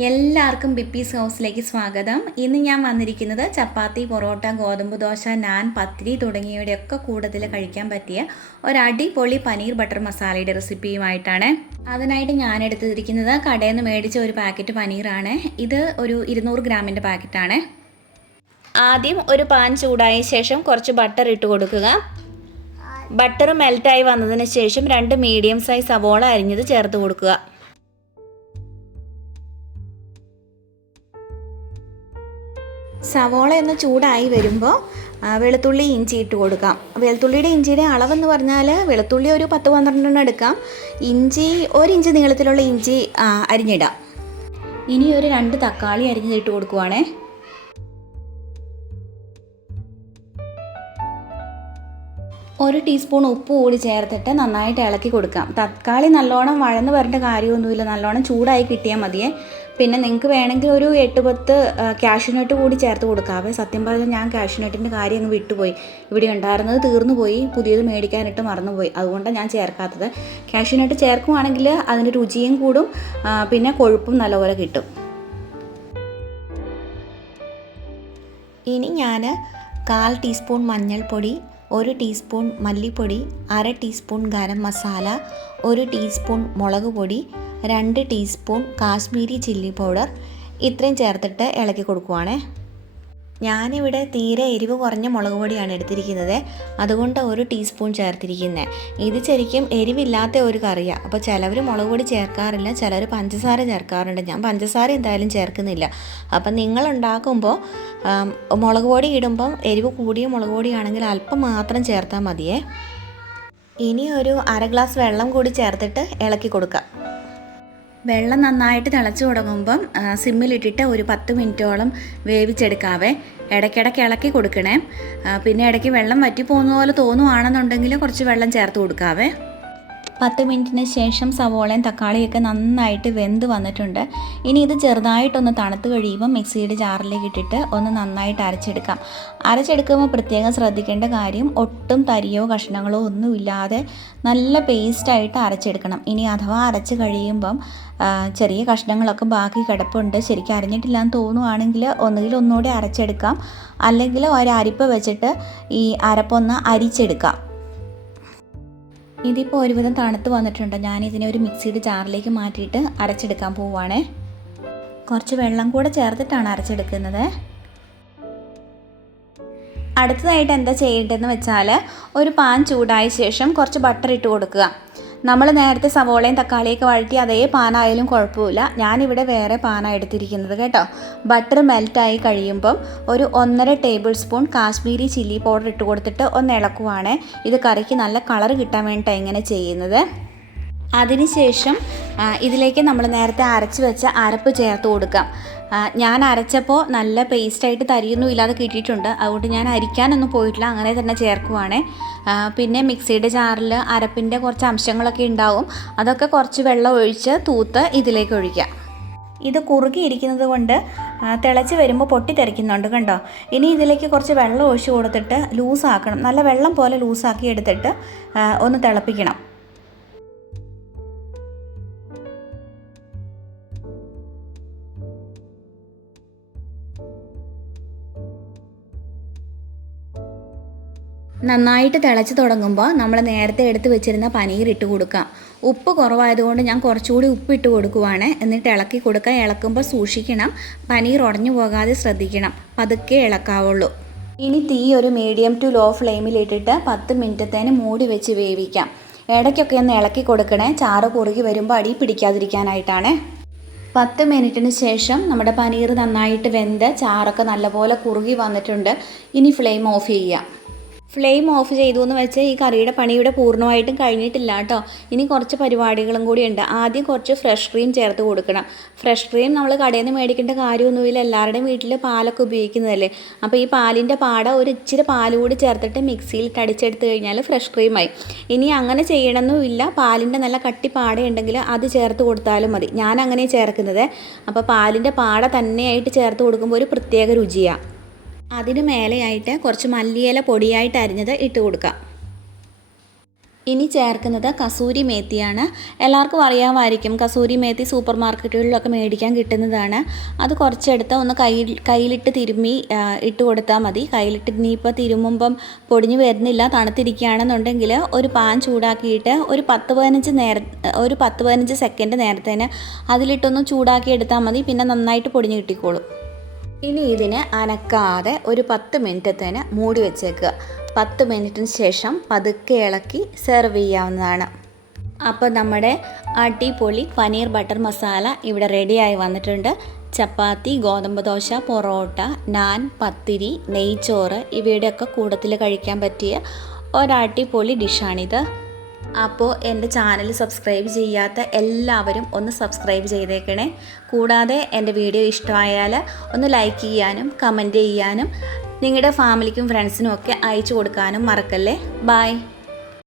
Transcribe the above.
എല്ലാവർക്കും ബിപ്പീസ് ഹൗസിലേക്ക് സ്വാഗതം. ഇന്ന് ഞാൻ വന്നിരിക്കുന്നത് ചപ്പാത്തി പൊറോട്ട ഗോതമ്പ് ദോശ നാൻ പത്തിരി തുടങ്ങിയവയുടെയൊക്കെ കൂടുതൽ കഴിക്കാൻ പറ്റിയ ഒരു അടിപൊളി പനീർ ബട്ടർ മസാലയുടെ റെസിപ്പിയുമായിട്ടാണ്. അതിനായിട്ട് ഞാൻ എടുത്തിരിക്കുന്നത് കടയിൽ നിന്ന് മേടിച്ച ഒരു പാക്കറ്റ് പനീറാണ്. ഇത് ഒരു ഇരുന്നൂറ് ഗ്രാമിന്റെ പാക്കറ്റാണ്. ആദ്യം ഒരു പാൻ ചൂടായ ശേഷം കുറച്ച് ബട്ടർ ഇട്ട് കൊടുക്കുക. ബട്ടർ മെൽറ്റായി വന്നതിന് ശേഷം രണ്ട് മീഡിയം സൈസ് സവോള അരിഞ്ഞത് ചേർത്ത് കൊടുക്കുക. സവോള ഒന്ന് ചൂടായി വരുമ്പോൾ വെളുത്തുള്ളി ഇഞ്ചി ഇട്ട് കൊടുക്കാം വെളുത്തുള്ളിയുടെ ഇഞ്ചിയുടെ അളവെന്ന് പറഞ്ഞാൽ വെളുത്തുള്ളി ഒരു പത്ത് പന്ത്രണ്ടെണ്ണം എടുക്കാം. ഇഞ്ചി ഒരു ഇഞ്ച് നീളത്തിലുള്ള ഇഞ്ചി അരിഞ്ഞിടാം ഇനി ഒരു രണ്ട് തക്കാളി അരിഞ്ഞിട്ട് കൊടുക്കുവാണേ. ഒരു ടീസ്പൂൺ ഉപ്പ് കൂടി ചേർത്തിട്ട് നന്നായിട്ട് ഇളക്കി കൊടുക്കാം. തക്കാളി നല്ലോണം വഴന്ന് വരേണ്ട കാര്യമൊന്നുമില്ല. നല്ലോണം ചൂടായി കിട്ടിയാൽ മതിയേ. പിന്നെ നിങ്ങൾക്ക് വേണമെങ്കിൽ ഒരു എട്ട് പത്ത് കാഷ്യൂനട്ട് കൂടി ചേർത്ത് കൊടുക്കാവേ സത്യം പറഞ്ഞാൽ ഞാൻ കാഷ്യൂനട്ടിന്റെ കാര്യം അങ്ങ് വിട്ടുപോയി. ഇവിടെ ഉണ്ടായിരുന്നത് തീർന്നു പോയി പുതിയത് മേടിക്കാനിട്ട് മറന്നുപോയി. അതുകൊണ്ടാണ് ഞാൻ ചേർക്കാത്തത്. കാഷ്യൂനട്ട് ചേർക്കുവാണെങ്കിൽ അതിന്റെ രുചിയും കൂടും പിന്നെ കൊഴുപ്പും നല്ലപോലെ കിട്ടും. ഇനി ഞാൻ കാൽ ടീസ്പൂൺ മഞ്ഞൾപ്പൊടി ഒരു ടീസ്പൂൺ മല്ലിപ്പൊടി അര ടീസ്പൂൺ ഗരം മസാല ഒരു ടീസ്പൂൺ മുളക് പൊടി രണ്ട് ടീസ്പൂൺ കാശ്മീരി ചില്ലി പൗഡർ ഇത്രയും ചേർത്തിട്ട് ഇളക്കി കൊടുക്കുവാണേ. ഞാനിവിടെ തീരെ എരിവ് കുറഞ്ഞ മുളക് പൊടിയാണ് എടുത്തിരിക്കുന്നത്. അതുകൊണ്ട് ഒരു ടീസ്പൂൺ ചേർത്തിരിക്കുന്നത് ഇത് ശരിക്കും എരിവില്ലാത്ത ഒരു കറിയാണ് അപ്പോൾ ചിലവർ മുളക് പൊടി ചേർക്കാറില്ല ചിലർ പഞ്ചസാര ചേർക്കാറുണ്ട്. ഞാൻ പഞ്ചസാര എന്തായാലും ചേർക്കുന്നില്ല. അപ്പം നിങ്ങൾ ഉണ്ടാക്കുമ്പോൾ മുളക് പൊടി ഇടുമ്പം എരിവ് കൂടിയ മുളക് പൊടിയാണെങ്കിൽ അല്പം മാത്രം ചേർത്താൽ മതിയേ. ഇനി ഒരു അര ഗ്ലാസ് വെള്ളം കൂടി ചേർത്തിട്ട് ഇളക്കി കൊടുക്കാം. വെള്ളം നന്നായിട്ട് തിളച്ച് തുടങ്ങുമ്പം സിമ്മിലിട്ടിട്ട് ഒരു പത്ത് മിനിറ്റോളം വേവിച്ചെടുക്കാവേ. ഇടയ്ക്കിടയ്ക്ക് ഇളക്കി കൊടുക്കണേ. പിന്നെ ഇടയ്ക്ക് വെള്ളം വറ്റി പോകുന്ന പോലെ തോന്നുവാണെന്നുണ്ടെങ്കിൽ കുറച്ച് വെള്ളം ചേർത്ത് കൊടുക്കാവേ. പത്ത് മിനിറ്റിന് ശേഷം സവോളയും തക്കാളിയൊക്കെ നന്നായിട്ട് വെന്ത് വന്നിട്ടുണ്ട്. ഇനി ഇത് ചെറുതായിട്ടൊന്ന് തണുത്ത് കഴിയുമ്പോൾ മിക്സിയുടെ ജാറിലേക്ക് ഇട്ടിട്ട് ഒന്ന് നന്നായിട്ട് അരച്ചെടുക്കാം. അരച്ചെടുക്കുമ്പോൾ പ്രത്യേകം ശ്രദ്ധിക്കേണ്ട കാര്യം ഒട്ടും തരിയോ കഷ്ണങ്ങളോ ഒന്നുമില്ലാതെ നല്ല പേസ്റ്റായിട്ട് അരച്ചെടുക്കണം. ഇനി അഥവാ അരച്ച് കഴിയുമ്പം ചെറിയ കഷ്ണങ്ങളൊക്കെ ബാക്കി കിടപ്പുണ്ട്. ശരിക്കും അരിഞ്ഞിട്ടില്ല എന്ന് തോന്നുവാണെങ്കിൽ ഒന്നുകിൽ ഒന്നുകൂടി അരച്ചെടുക്കാം. അല്ലെങ്കിൽ ഒരു വെച്ചിട്ട് ഈ അരപ്പൊന്ന് അരിച്ചെടുക്കാം. ഇതിപ്പോൾ ഒരുവിധം തണുത്ത് വന്നിട്ടുണ്ട്. ഞാനിതിനെ ഒരു മിക്സിയുടെ ജാറിലേക്ക് മാറ്റിയിട്ട് അരച്ചെടുക്കാൻ പോവുകയാണ് കുറച്ച് വെള്ളം കൂടെ ചേർത്തിട്ടാണ് അരച്ചെടുക്കുന്നത്. അടുത്തതായിട്ട് എന്താ ചെയ്യേണ്ടതെന്ന് വെച്ചാൽ ഒരു പാൻ ചൂടായ ശേഷം കുറച്ച് ബട്ടർ ഇട്ട് കൊടുക്കുക. നമ്മൾ നേരത്തെ സവോളയും തക്കാളിയൊക്കെ വഴറ്റി അതേ പാനായാലും കുഴപ്പമില്ല. ഞാനിവിടെ വേറെ പാന എടുത്തിരിക്കുന്നത് കേട്ടോ. ബട്ടർ മെൽറ്റായി കഴിയുമ്പം ഒരു ഒന്നര table spoon Kashmiri chilli powder ഇട്ട് കൊടുത്തിട്ട് ഒന്ന് ഇളക്കുവാണ്. ഇത് കറിക്ക് നല്ല കളർ കിട്ടാൻ വേണ്ടിയിട്ടാണ് ഇങ്ങനെ ചെയ്യുന്നത്. അതിനുശേഷം ഇതിലേക്ക് നമ്മൾ നേരത്തെ അരച്ച് വെച്ച അരപ്പ് ചേർത്ത് കൊടുക്കാം. ഞാൻ അരച്ചപ്പോൾ നല്ല പേസ്റ്റായിട്ട് തരിയൊന്നും ഇല്ലാതെ കിട്ടിയിട്ടുണ്ട്. അതുകൊണ്ട് ഞാൻ അരിക്കാനൊന്നും പോയിട്ടില്ല. അങ്ങനെ തന്നെ ചേർക്കുവാണേ. പിന്നെ മിക്സിയുടെ ജാറിൽ അരപ്പിന്റെ കുറച്ച് അംശങ്ങളൊക്കെ ഉണ്ടാവും. അതൊക്കെ കുറച്ച് വെള്ളം ഒഴിച്ച് തൂത്ത് ഇതിലേക്ക് ഒഴിക്കാം. ഇത് കുറുകിയിരിക്കുന്നത് കൊണ്ട് തിളച്ച് വരുമ്പോൾ പൊട്ടിത്തെറിക്കുന്നുണ്ട് കണ്ടോ? ഇനി ഇതിലേക്ക് കുറച്ച് വെള്ളം ഒഴിച്ച് കൊടുത്തിട്ട് ലൂസാക്കണം. നല്ല വെള്ളം പോലെ ലൂസാക്കി എടുത്തിട്ട് ഒന്ന് തിളപ്പിക്കണം. നന്നായിട്ട് തിളച്ച് തുടങ്ങുമ്പോൾ നമ്മൾ നേരത്തെ എടുത്ത് വെച്ചിരുന്ന പനീർ ഇട്ട് കൊടുക്കാം. ഉപ്പ് കുറവായതുകൊണ്ട് ഞാൻ കുറച്ചുകൂടി ഉപ്പ് ഇട്ട് കൊടുക്കുവാണ്. എന്നിട്ട് ഇളക്കി കൊടുക്കുക ഇളക്കുമ്പോൾ സൂക്ഷിക്കണം. പനീർ ഉടഞ്ഞു പോകാതെ ശ്രദ്ധിക്കണം. പതുക്കെ ഇളക്കാവുള്ളൂ. ഇനി തീ ഒരു മീഡിയം ടു ലോ ഫ്ലെയിമിലിട്ടിട്ട് പത്ത് മിനിറ്റത്തേന് മൂടി വെച്ച് വേവിക്കാം. ഇടയ്ക്കൊക്കെ ഒന്ന് ഇളക്കി കൊടുക്കണേ. ചാറ് കുറുകി വരുമ്പോൾ അടി പിടിക്കാതിരിക്കാനായിട്ടാണ്. പത്ത് മിനിറ്റിന് ശേഷം നമ്മുടെ പനീർ നന്നായിട്ട് വെന്ത് ചാറൊക്കെ നല്ലപോലെ കുറുകി വന്നിട്ടുണ്ട്. ഇനി ഫ്ലെയിം ഓഫ് ചെയ്യാം. ഫ്ലെയിം ഓഫ് ചെയ്തു എന്ന് വെച്ചാൽ ഈ കറിയുടെ പണി ഇവിടെ പൂർണമായിട്ടും കഴിഞ്ഞിട്ടില്ല കേട്ടോ. ഇനി കുറച്ച് പരിപാടികളും കൂടി ഉണ്ട്. ആദ്യം കുറച്ച് ഫ്രഷ് ക്രീം ചേർത്ത് കൊടുക്കണം. ഫ്രഷ് ക്രീം നമ്മൾ കടയിൽ നിന്ന് മേടിക്കേണ്ട കാര്യമൊന്നുമില്ല എല്ലാവരുടെയും വീട്ടിൽ പാലൊക്കെ ഉപയോഗിക്കുന്നതല്ലേ. അപ്പോൾ ഈ പാലിന്റെ പാട ഒരു ഇച്ചിരി പാൽ കൂടി ചേർത്തിട്ട് മിക്സിയിൽ അടിച്ചെടുത്ത് കഴിഞ്ഞാൽ ഫ്രഷ് ക്രീമായി ഇനി അങ്ങനെ ചെയ്യണമെന്നുമില്ല പാലിന്റെ നല്ല കട്ടി പാട ഉണ്ടെങ്കിൽ അത് ചേർത്ത് കൊടുത്താലും മതി. ഞാൻ അങ്ങനെ ചേർക്കുന്നത്. അപ്പോൾ പാലിന്റെ പാട തന്നെയായിട്ട് ചേർത്ത് കൊടുക്കുമ്പോൾ ഒരു പ്രത്യേക രുചിയാണ് അതിന് മേലെയായിട്ട് കുറച്ച് മല്ലിയില പൊടിയായിട്ട് അരിഞ്ഞത് ഇട്ട് കൊടുക്കാം. ഇനി ചേർക്കുന്നത് കസൂരി മേത്തിയാണ്. എല്ലാവർക്കും അറിയാമായിരിക്കും കസൂരി മേത്തി സൂപ്പർ മാർക്കറ്റുകളിലൊക്കെ മേടിക്കാൻ കിട്ടുന്നതാണ്. അത് കുറച്ചെടുത്ത് ഒന്ന് കയ്യിൽ കയ്യിലിട്ട് തിരുമ്മി ഇട്ട് കൊടുത്താൽ മതി. കയ്യിലിട്ട് ഇനിയിപ്പോൾ തിരുമ്മുമ്പം പൊടിഞ്ഞു വരുന്നില്ല തണുത്തിരിക്കുകയാണെന്നുണ്ടെങ്കിൽ ഒരു പാൻ ചൂടാക്കിയിട്ട് ഒരു പത്ത് പതിനഞ്ച് നേര ഒരു പത്ത് പതിനഞ്ച് സെക്കൻഡ് നേരത്തേന് അതിലിട്ടൊന്ന് ചൂടാക്കി എടുത്താൽ മതി. പിന്നെ നന്നായിട്ട് പൊടിഞ്ഞു കിട്ടിക്കോളും. ഇനി ഇതിനെ അനക്കാതെ ഒരു പത്ത് മിനിറ്റത്തേന് മൂടി വെച്ചേക്കുക. പത്ത് മിനിറ്റിന് ശേഷം പതുക്കെ ഇളക്കി സെർവ് ചെയ്യാവുന്നതാണ്. അപ്പോൾ നമ്മുടെ അടിപൊളി പനീർ ബട്ടർ മസാല ഇവിടെ റെഡിയായി വന്നിട്ടുണ്ട്. ചപ്പാത്തി ഗോതമ്പ് ദോശ പൊറോട്ട നാൻ പത്തിരി നെയ്ച്ചോറ് ഇവയുടെയൊക്കെ കൂട്ടത്തിൽ കഴിക്കാൻ പറ്റിയ ഒരടിപൊളി ഡിഷാണിത് അപ്പോൾ എന്റെ ചാനൽ സബ്സ്ക്രൈബ് ചെയ്യാത്ത എല്ലാവരും ഒന്ന് സബ്സ്ക്രൈബ് ചെയ്തേക്കണേ. കൂടാതെ എന്റെ വീഡിയോ ഇഷ്ടമായാൽ ഒന്ന് ലൈക്ക് ചെയ്യാനും കമന്റ് ചെയ്യാനും നിങ്ങളുടെ ഫാമിലിക്കും ഫ്രണ്ട്സിനും ഒക്കെ അയച്ചു കൊടുക്കാനും മറക്കല്ലേ. ബായ്